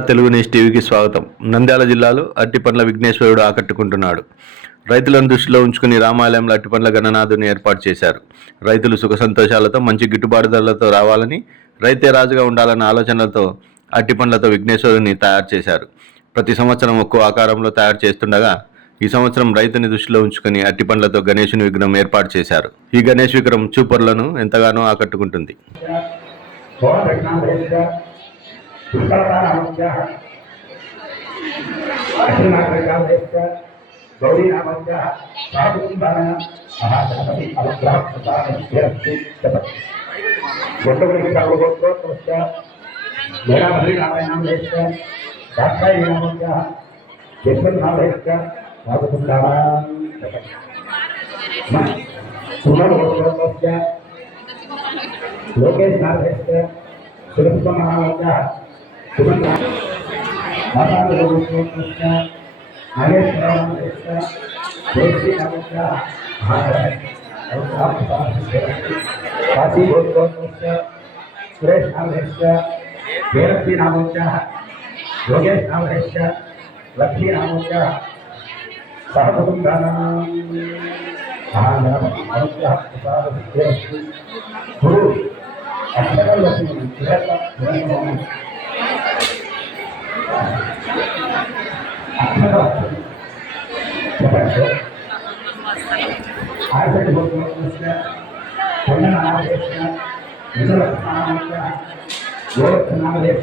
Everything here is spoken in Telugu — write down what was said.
తెలుగు న్యూస్ టీవీకి స్వాగతం. నంద్యాల జిల్లాలో అట్టిపండ్ల విఘ్నేశ్వరుడు ఆకట్టుకుంటున్నాడు. రైతులను దృష్టిలో ఉంచుకుని రామాలయంలో అట్టిపండ్ల గణనాథుని ఏర్పాటు చేశారు. రైతులు సుఖ సంతోషాలతో మంచి గిట్టుబాటు ధరలతో రావాలని రైతే రాజుగా ఉండాలన్న ఆలోచనలతో అట్టిపండ్లతో విఘ్నేశ్వరుని తయారు చేశారు. ప్రతి సంవత్సరం ఒక్కో ఆకారంలో తయారు చేస్తుండగా ఈ సంవత్సరం రైతుని దృష్టిలో ఉంచుకుని అట్టిపండ్లతో గణేశుని విగ్రహం ఏర్పాటు చేశారు. ఈ గణేష్ విగ్రహం చూపర్లను ఎంతగానో ఆకట్టుకుంటుంది. భవదక్షిణాభ్యశ్చ పుష్కరతానామస్యాः అఖిలనాగరికాభ్యశ్చ గౌరీనామస్యాः మహాగణపతి అనుగ్రహప్రసాదస్తి గొడ్డగుడి సర్వగోత్రోత్తరస్య మేనాభరినారాయణాభ్యశ్చ దాక్షాయణామస్యాः యశ్వన్నాభ్యశ్చ సాధుకుందాన లోకేష్ నాగేశ్వర సురక్షమహారాజ सुरेश नामश्च वेरसी नामोच्च योगेश नामश्च लक्ष्मी योगनामदेश